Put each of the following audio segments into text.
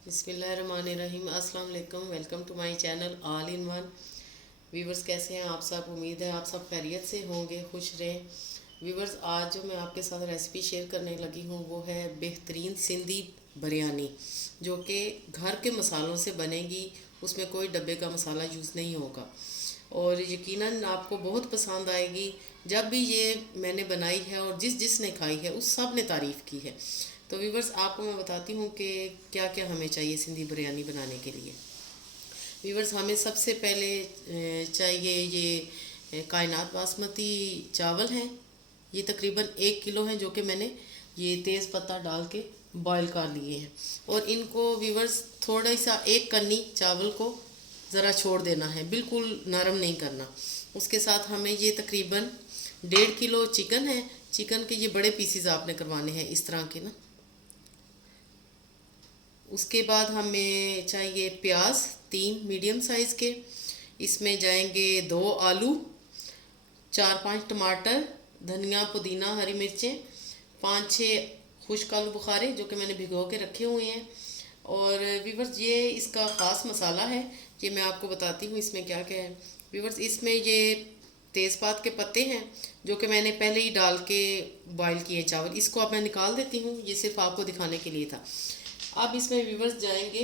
बिस्मिल्लाहिर्रहमानिर्रहीम। अस्सलाम वालेकुम। Welcome to my channel all in one. Viewers, कैसे हैं आप सब? उम्मीद है आप सब खैरियत से होंगे, खुश रहें। व्यूवर्स, आज जो मैं आपके साथ रेसिपी शेयर करने लगी हूँ वो है बेहतरीन सिंधी बिरयानी, जो कि घर के मसालों से बनेगी। उसमें कोई डब्बे का मसाला यूज़ नहीं होगा और यकीनन आपको बहुत पसंद आएगी। जब भी ये मैंने बनाई है और जिसने खाई है उस सब ने तारीफ़ की है। तो व्यूवर्स, आपको मैं बताती हूँ कि क्या क्या हमें चाहिए सिंधी बिरयानी बनाने के लिए। व्यूवर्स, हमें सबसे पहले चाहिए ये कायनात बासमती चावल हैं। ये तकरीबन 1 किलो हैं, जो कि मैंने ये तेज़ पत्ता डाल के बॉईल कर लिए हैं। और इनको व्यूवर्स थोड़ा सा एक कन्नी चावल को ज़रा छोड़ देना है, बिल्कुल नरम नहीं करना। उसके साथ हमें ये तकरीबन 1.5 किलो चिकन है। चिकन के ये बड़े पीसीज आपने करवाने हैं, इस तरह के ना। उसके बाद हमें चाहिए प्याज 3 मीडियम साइज़ के। इसमें जाएंगे 2 आलू, 4-5 टमाटर, धनिया पुदीना हरी मिर्चें, 5-6 खुश्क आलू बुखारे जो कि मैंने भिगो के रखे हुए हैं। और वीवर्स, ये इसका ख़ास मसाला है, ये मैं आपको बताती हूँ इसमें क्या क्या है। वीवर्स, इसमें ये तेज़पात के पत्ते हैं जो कि मैंने पहले ही डाल के बॉईल किए चावल। इसको अब मैं निकाल देती हूँ, ये सिर्फ आपको दिखाने के लिए था। अब इसमें व्यूवर्स जाएंगे,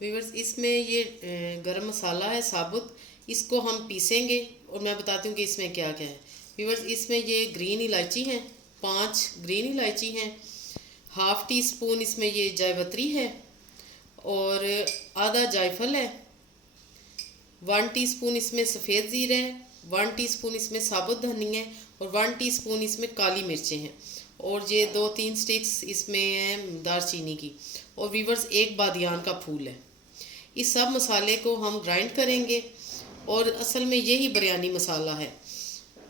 व्यूवर्स इसमें ये गरम मसाला है साबुत, इसको हम पीसेंगे और मैं बताती हूँ कि इसमें क्या क्या है। व्यूवर्स, इसमें ये ग्रीन इलायची है, 5 ग्रीन इलायची हैं, हाफ़ टी स्पून इसमें ये जायपत्री है और आधा जायफल है, 1 टीस्पून इसमें सफ़ेद ज़ीरा है, 1 टीस्पून इसमें साबुत धनिया है और 1 टीस्पून इसमें काली मिर्चें हैं। और ये 2-3 स्टिक्स इसमें हैं दालचीनी की। और वीवर्स, एक बादियान का फूल है। इस सब मसाले को हम ग्राइंड करेंगे और असल में यही बिरयानी मसाला है।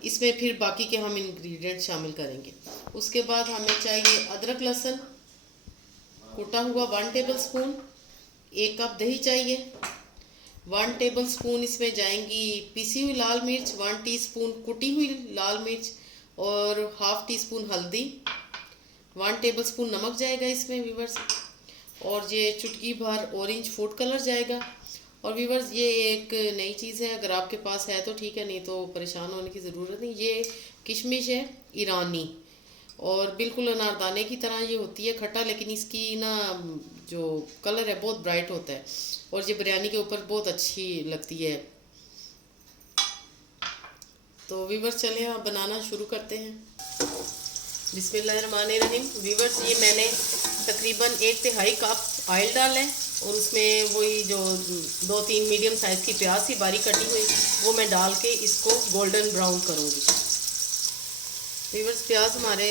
इसमें फिर बाकी के हम इंग्रेडिएंट शामिल करेंगे। उसके बाद हमें चाहिए अदरक लहसुन कुटा हुआ 1 टेबल स्पून, 1 कप दही चाहिए, 1 टेबल स्पून इसमें जाएंगी पिसी हुई लाल मिर्च, 1 टीस्पून कुटी हुई लाल मिर्च और हाफ़ टी स्पून हल्दी, 1 टेबल स्पून नमक जाएगा इसमें व्यूवर्स। और ये चुटकी भर ऑरेंज फूड कलर जाएगा। और व्यूवर्स, ये एक नई चीज़ है, अगर आपके पास है तो ठीक है, नहीं तो परेशान होने की ज़रूरत नहीं। ये किशमिश है ईरानी और बिल्कुल अनारदाने की तरह ये होती है, खट्टा, लेकिन इसकी ना जो कलर है बहुत ब्राइट होता है और ये बिरयानी के ऊपर बहुत अच्छी लगती है। तो व्यूवर्स, चलें आप बनाना शुरू करते हैं। बिस्मिल्लाहिर्रहमानिर्रहीम। व्यूवर्स, ये मैंने तकरीबन 1/3 कप ऑयल डाला है और उसमें वही जो 2-3 मीडियम साइज़ की प्याज थी बारीक कटी हुई, वो मैं डाल के इसको गोल्डन ब्राउन करूँगी। व्यूवर्स, प्याज हमारे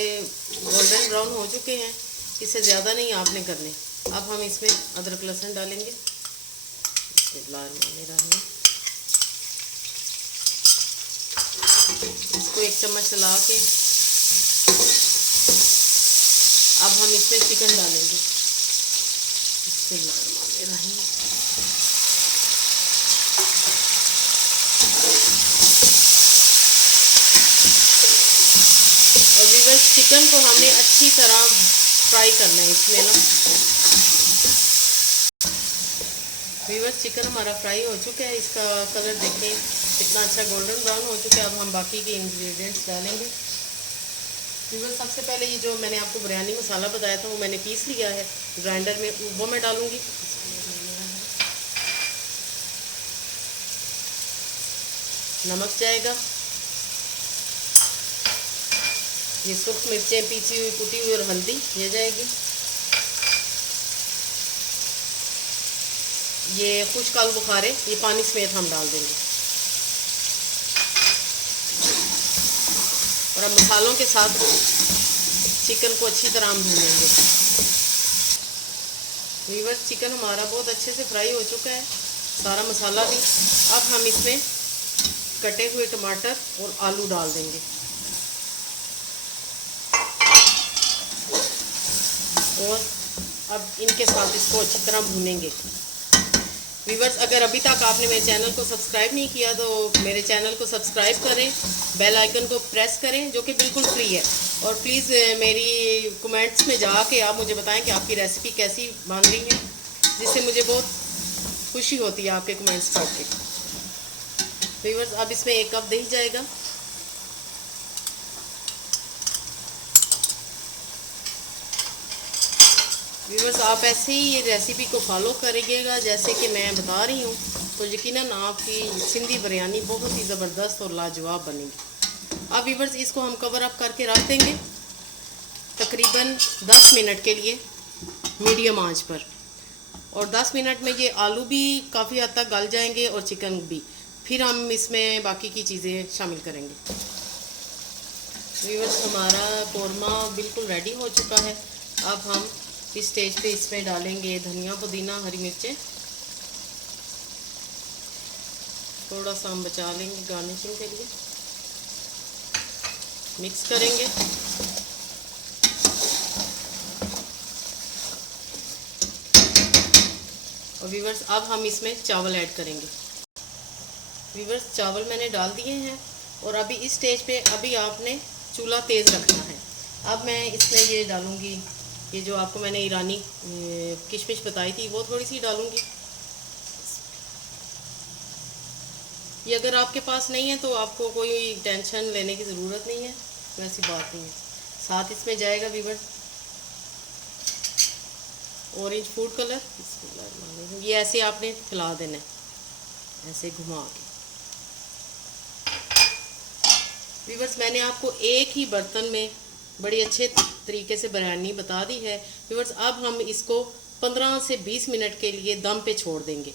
गोल्डन ब्राउन हो चुके हैं, इससे ज़्यादा नहीं आपने करने। अब हम इसमें अदरक लहसुन डालेंगे। इसको 1 चम्मच चला के अब हम इसमें चिकन डालेंगे। और व्यूअर्स, चिकन को हमने अच्छी तरह फ्राई करना है इसमें ना। व्यूअर्स, चिकन हमारा फ्राई हो चुका है, इसका कलर देखें कितना अच्छा गोल्डन ब्राउन हो चुका है। अब हम बाकी के इंग्रेडिएंट्स डालेंगे। व्यूअर्स, सबसे पहले ये जो मैंने आपको बिरयानी मसाला बताया था वो मैंने पीस लिया है ग्राइंडर में, वो मैं डालूँगी। नमक जाएगा, ये सूख मिर्चें पीसी हुई कुटी हुई और हल्दी ये जाएगी। ये खुश्क आलू बुखारे ये पानी समेत हम डाल देंगे। और अब मसालों के साथ चिकन को अच्छी तरह हम भूनेंगे। व्यूअर्स, चिकन हमारा बहुत अच्छे से फ्राई हो चुका है, सारा मसाला भी। अब हम इसमें कटे हुए टमाटर और आलू डाल देंगे और अब इनके साथ इसको अच्छी तरह भूनेंगे। व्यूवर्स, अगर अभी तक आपने मेरे चैनल को सब्सक्राइब नहीं किया तो मेरे चैनल को सब्सक्राइब करें, बेल आइकन को प्रेस करें, जो कि बिल्कुल फ्री है। और प्लीज़ मेरी कमेंट्स में जाके आप मुझे बताएं कि आपकी रेसिपी कैसी बन रही है, जिससे मुझे बहुत खुशी होती है आपके कमेंट्स पढ़ के। व्यूअर्स अब इसमें 1 कप दही जाएगा। व्यूअर्स आप ऐसे ही ये रेसिपी को फॉलो करिएगा जैसे कि मैं बता रही हूँ, तो यकीनन आपकी सिंधी बिरयानी बहुत ही ज़बरदस्त और लाजवाब बनेगी। अब व्यूअर्स इसको हम कवर अप करके रख देंगे तकरीबन 10 मिनट के लिए मीडियम आंच पर। और 10 मिनट में ये आलू भी काफ़ी हद तक गल जाएंगे और चिकन भी। फिर हम इसमें बाकी की चीज़ें शामिल करेंगे। व्यूअर्स हमारा कौरमा बिल्कुल रेडी हो चुका है। अब हम इस स्टेज पे इसमें डालेंगे धनिया, पुदीना, हरी मिर्चें। थोड़ा सा हम बचा लेंगे गार्निशिंग के लिए। मिक्स करेंगे। और व्यूअर्स अब हम इसमें चावल ऐड करेंगे। व्यूअर्स चावल मैंने डाल दिए हैं और अभी इस स्टेज पे अभी आपने चूल्हा तेज़ रखना है। अब मैं इसमें ये डालूँगी, ये जो आपको मैंने ईरानी किशमिश बताई थी वो थोड़ी सी डालूँगी। ये अगर आपके पास नहीं है तो आपको कोई टेंशन लेने की ज़रूरत नहीं है, वैसी बात नहीं है। साथ इसमें जाएगा व्यूअर्स ऑरेंज फूड कलर। ये ऐसे आपने फैला देना है, ऐसे घुमा के। व्यूअर्स मैंने आपको एक ही बर्तन में बड़ी अच्छे तरीके से बिरयानी बता दी है। व्यूअर्स अब हम इसको 15 से 20 मिनट के लिए दम पे छोड़ देंगे।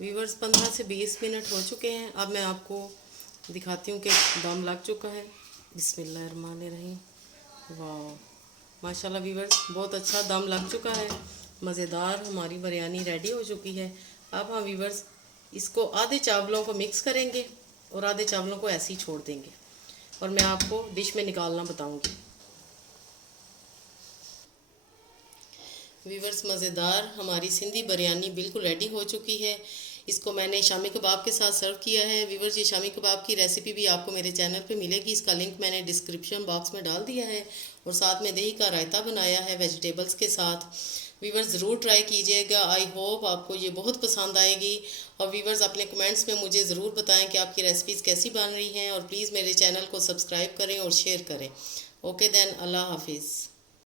व्यूअर्स 15 से 20 मिनट हो चुके हैं। अब मैं आपको दिखाती हूँ कि दम लग चुका है। बिस्मिल्लाहिर्रहमानिर्रहीम। वाह माशाल्लाह व्यूअर्स बहुत अच्छा दम लग चुका है। मज़ेदार हमारी बिरयानी रेडी हो चुकी है। अब हम व्यूअर्स इसको आधे चावलों को मिक्स करेंगे और आधे चावलों को ऐसे ही छोड़ देंगे और मैं आपको डिश में निकालना बताऊंगी। व्यूअर्स मज़ेदार हमारी सिंधी बिरयानी बिल्कुल रेडी हो चुकी है। इसको मैंने शामी कबाब के साथ सर्व किया है। व्यूअर्स ये शामी कबाब की रेसिपी भी आपको मेरे चैनल पे मिलेगी। इसका लिंक मैंने डिस्क्रिप्शन बॉक्स में डाल दिया है। और साथ में दही का रायता बनाया है वेजिटेबल्स के साथ। व्यूअर्स ज़रूर ट्राई कीजिएगा। आई होप आपको ये बहुत पसंद आएगी। और व्यूअर्स अपने कमेंट्स में मुझे ज़रूर बताएं कि आपकी रेसिपीज़ कैसी बन रही हैं। और प्लीज़ मेरे चैनल को सब्सक्राइब करें और शेयर करें। ओके देन, अल्लाह हाफिज़।